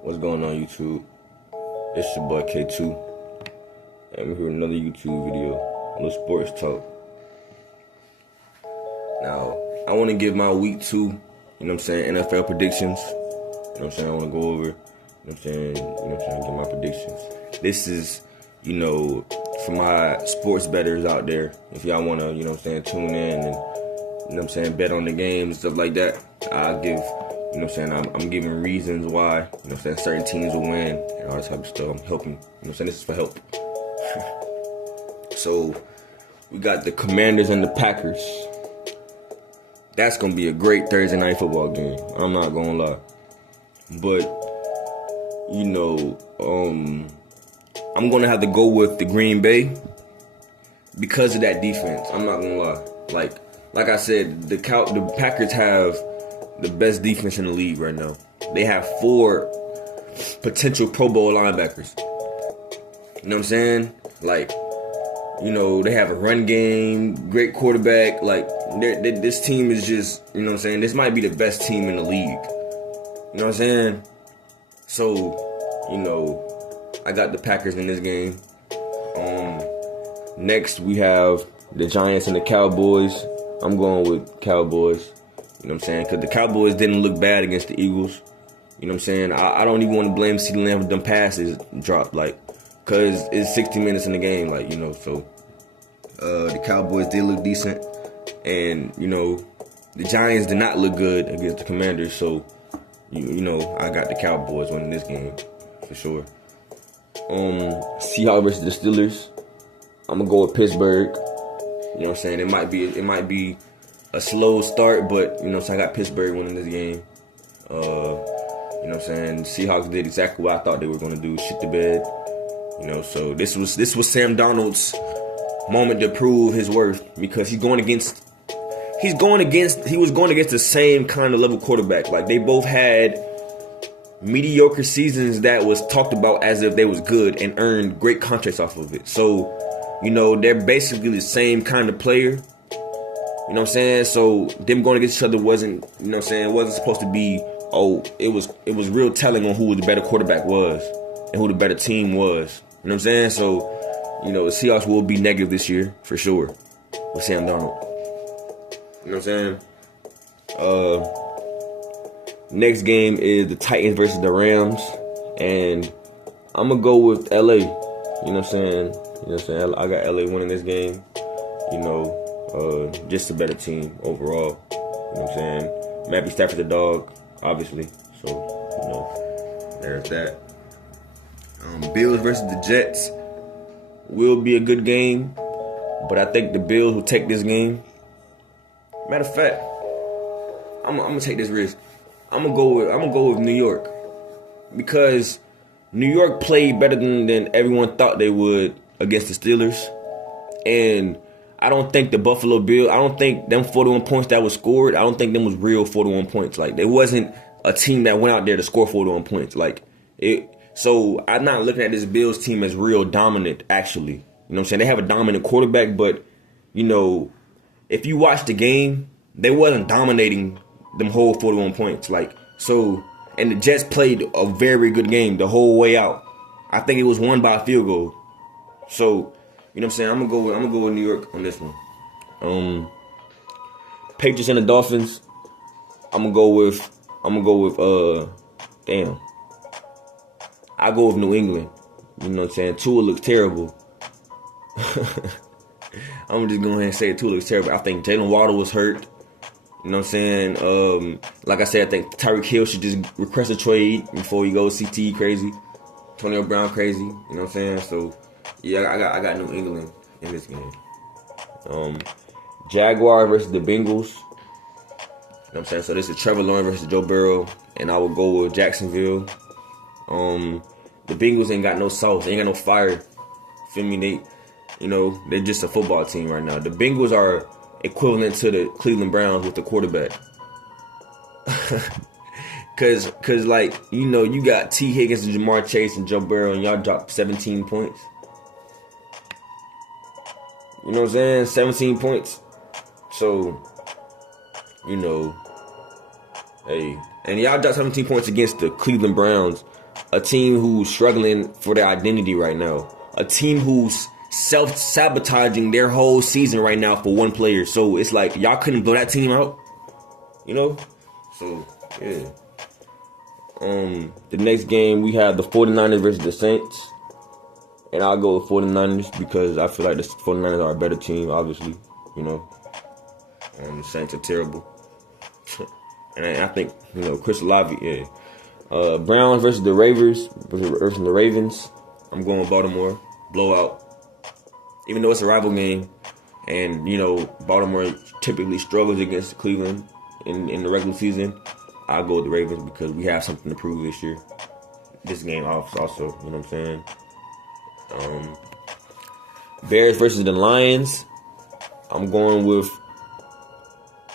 What's going on, YouTube? It's your boy K2, and we're here with another YouTube video on the sports talk. Now, I want to give my week 2, NFL predictions. I want to go over, give my predictions. This is, for my sports bettors out there. If y'all want to, tune in and, bet on the games, stuff like that, I'll give. I'm giving reasons why, certain teams will win and all this type of stuff. I'm helping, this is for help. So, we got the Commanders and the Packers. That's going to be a great Thursday night football game. I'm not going to lie. But, I'm going to have to go with the Green Bay because of that defense. I'm not going to lie. Like I said, the Packers have the best defense in the league right now. They have 4 potential Pro Bowl linebackers. You know what I'm saying? They have a run game, great quarterback. This team is just, this might be the best team in the league. You know what I'm saying? So, I got the Packers in this game. Next, we have the Giants and the Cowboys. I'm going with Cowboys. You know what I'm saying? Because the Cowboys didn't look bad against the Eagles. You know what I'm saying? I don't even want to blame CeeDee Lamb for them passes dropped, because it's 60 minutes in the game, so the Cowboys did look decent. And, the Giants did not look good against the Commanders, so, I got the Cowboys winning this game, for sure. Seahawks versus the Steelers. I'm going to go with Pittsburgh. You know what I'm saying? It might be a slow start, but, I got Pittsburgh winning this game. Seahawks did exactly what I thought they were going to do, shit the bed. So this was Sam Darnold's moment to prove his worth, because he was going against the same kind of level quarterback. They both had mediocre seasons that was talked about as if they was good and earned great contracts off of it. So, they're basically the same kind of player. You know what I'm saying? So them going against each other wasn't, it wasn't supposed to be, it was real telling on who the better quarterback was and who the better team was. You know what I'm saying? So, the Seahawks will be negative this year, for sure, with Sam Darnold. You know what I'm saying? Next game is the Titans versus the Rams, and I'm going to go with LA. You know what I'm saying? I got LA winning this game. Just a better team overall. You know what I'm saying? Matthew Stafford's a dog, obviously. So, there's that. Bills versus the Jets will be a good game, but I think the Bills will take this game. Matter of fact, I'm gonna take this risk. I'm gonna go with New York, because New York played better than everyone thought they would against the Steelers, and I don't think the Buffalo Bills, I don't think them 41 points that was scored, I don't think them was real 41 points. There wasn't a team that went out there to score 41 points. So I'm not looking at this Bills team as real dominant, actually. You know what I'm saying? They have a dominant quarterback, but, if you watch the game, they wasn't dominating them whole 41 points. And the Jets played a very good game the whole way out. I think it was won by a field goal. So, you know what I'm saying? I'm gonna go with New York on this one. Patriots and the Dolphins. I'm gonna go with I go with New England. You know what I'm saying? Tua looks terrible. I'm just going ahead and say Tua looks terrible. I think Jalen Waddle was hurt. You know what I'm saying? Like I said, I think Tyreek Hill should just request a trade before he goes CTE crazy. Antonio Brown crazy. You know what I'm saying? So, yeah, I got New England in this game. Jaguar versus the Bengals. You know what I'm saying? So this is Trevor Lawrence versus Joe Burrow, and I will go with Jacksonville. The Bengals ain't got no sauce, ain't got no fire. Feel me? They're just a football team right now. The Bengals are equivalent to the Cleveland Browns with the quarterback. Cause you got T. Higgins and Jamar Chase and Joe Burrow, and y'all dropped 17 points. You know what I'm saying? 17 points. So, hey. And y'all dropped 17 points against the Cleveland Browns. a team who's struggling for their identity right now, a team who's self-sabotaging their whole season right now for one player. So it's like y'all couldn't blow that team out, you know? So, yeah. The next game we have the 49ers versus the Saints. And I'll go with 49ers because I feel like the 49ers are a better team, obviously, you know. The Saints are terrible. And I think, you know, Chris Olave, yeah. Browns versus the Ravens, versus the Ravens. I'm going with Baltimore. Blowout. Even though it's a rival game. And, you know, Baltimore typically struggles against Cleveland in the regular season. I'll go with the Ravens because we have something to prove this year. This game also, you know what I'm saying? Bears versus the Lions. I'm going with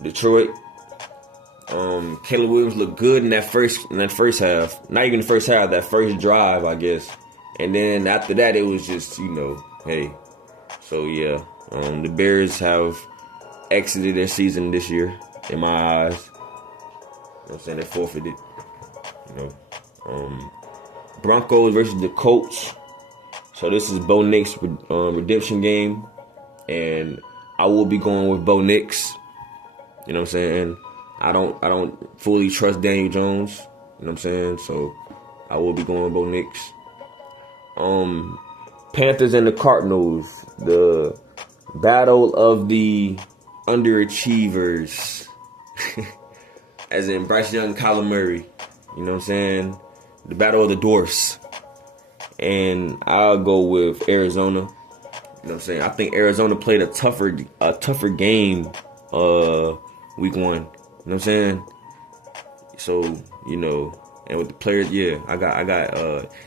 Detroit. Caleb Williams looked good in that first half. Not even the first half, that first drive, I guess. And then after that, it was just, you know, hey. So yeah, the Bears have exited their season this year, in my eyes. You know what I'm saying? They forfeited. You know. Broncos versus the Colts. So this is Bo Nix redemption game, and I will be going with Bo Nix. You know what I'm saying? I don't fully trust Daniel Jones. You know what I'm saying? So I will be going with Bo Nix. Panthers and the Cardinals, the battle of the underachievers, as in Bryce Young, Kyler Murray. You know what I'm saying? The battle of the dwarfs. And I'll go with Arizona. You know what I'm saying? I think Arizona played a tougher game week 1. You know what I'm saying? So, you know, and with the players, yeah, I got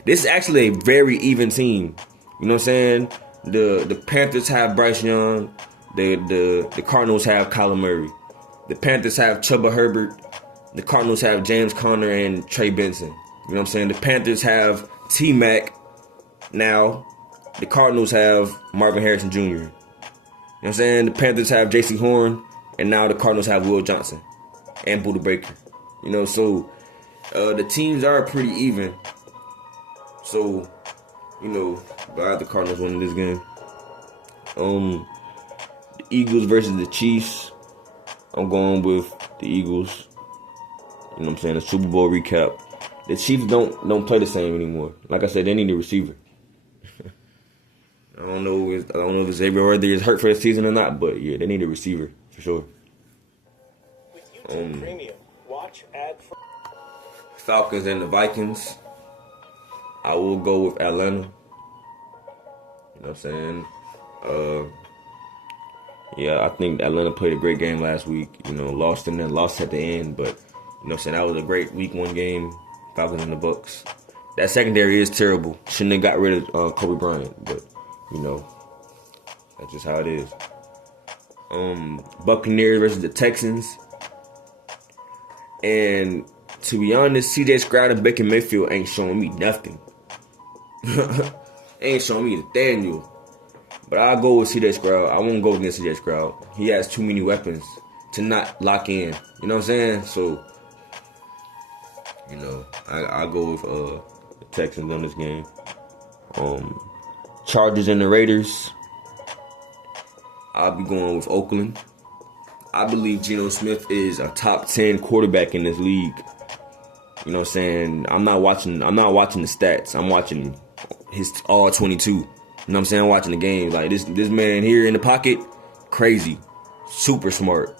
this is actually a very even team. You know what I'm saying? The Panthers have Bryce Young, the Cardinals have Kyler Murray. The Panthers have Chuba Herbert. The Cardinals have James Conner and Trey Benson. You know what I'm saying? The Panthers have T-Mac. Now, the Cardinals have Marvin Harrison Jr. You know what I'm saying? The Panthers have J.C. Horn, and now the Cardinals have Will Johnson and Budda Baker. You know, so the teams are pretty even. So, you know, but I have the Cardinals winning this game. The Eagles versus the Chiefs. I'm going with the Eagles. You know what I'm saying? The Super Bowl recap. The Chiefs don't play the same anymore. Like I said, they need a receiver. I don't know if Xavier Worthy is hurt for the season or not, but yeah, they need a receiver for sure. Falcons and the Vikings. I will go with Atlanta. You know what I'm saying? Yeah, I think Atlanta played a great game last week. You know, lost at the end, but you know what I'm saying, that was a great week 1 game. Falcons and the Bucks. That secondary is terrible. Shouldn't have got rid of Kobe Bryant, but you know, that's just how it is. Buccaneers versus the Texans. And to be honest, CJ Stroud and Baker Mayfield ain't showing me nothing. Ain't showing me Nathaniel. But I'll go with CJ Stroud. I won't go against CJ Stroud. He has too many weapons to not lock in. You know what I'm saying? So, you know, I'll go with the Texans on this game. Chargers and the Raiders. I'll be going with Oakland. I believe Geno Smith is a top 10 quarterback in this league. You know what I'm saying? I'm not watching the stats. I'm watching his all 22. You know what I'm saying? I'm watching the game. Like this man here in the pocket, crazy. Super smart.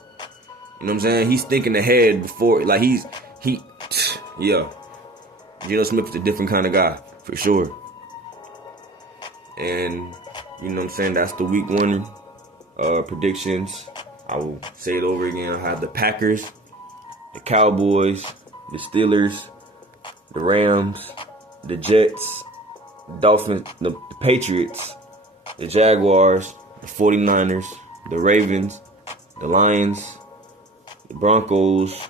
You know what I'm saying? He's thinking ahead before, like yeah. Geno Smith is a different kind of guy, for sure. And, you know what I'm saying, that's the week 1 predictions. I will say it over again. I have the Packers, the Cowboys, the Steelers, the Rams, the Jets, the Dolphins, the Patriots, the Jaguars, the 49ers, the Ravens, the Lions, the Broncos,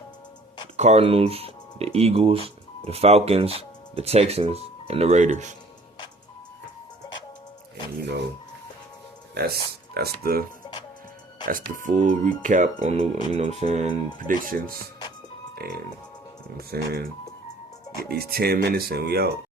the Cardinals, the Eagles, the Falcons, the Texans, and the Raiders. And you know, that's the full recap on the, you know what I'm saying, predictions. And you know what I'm saying, Get these 10 minutes and we out.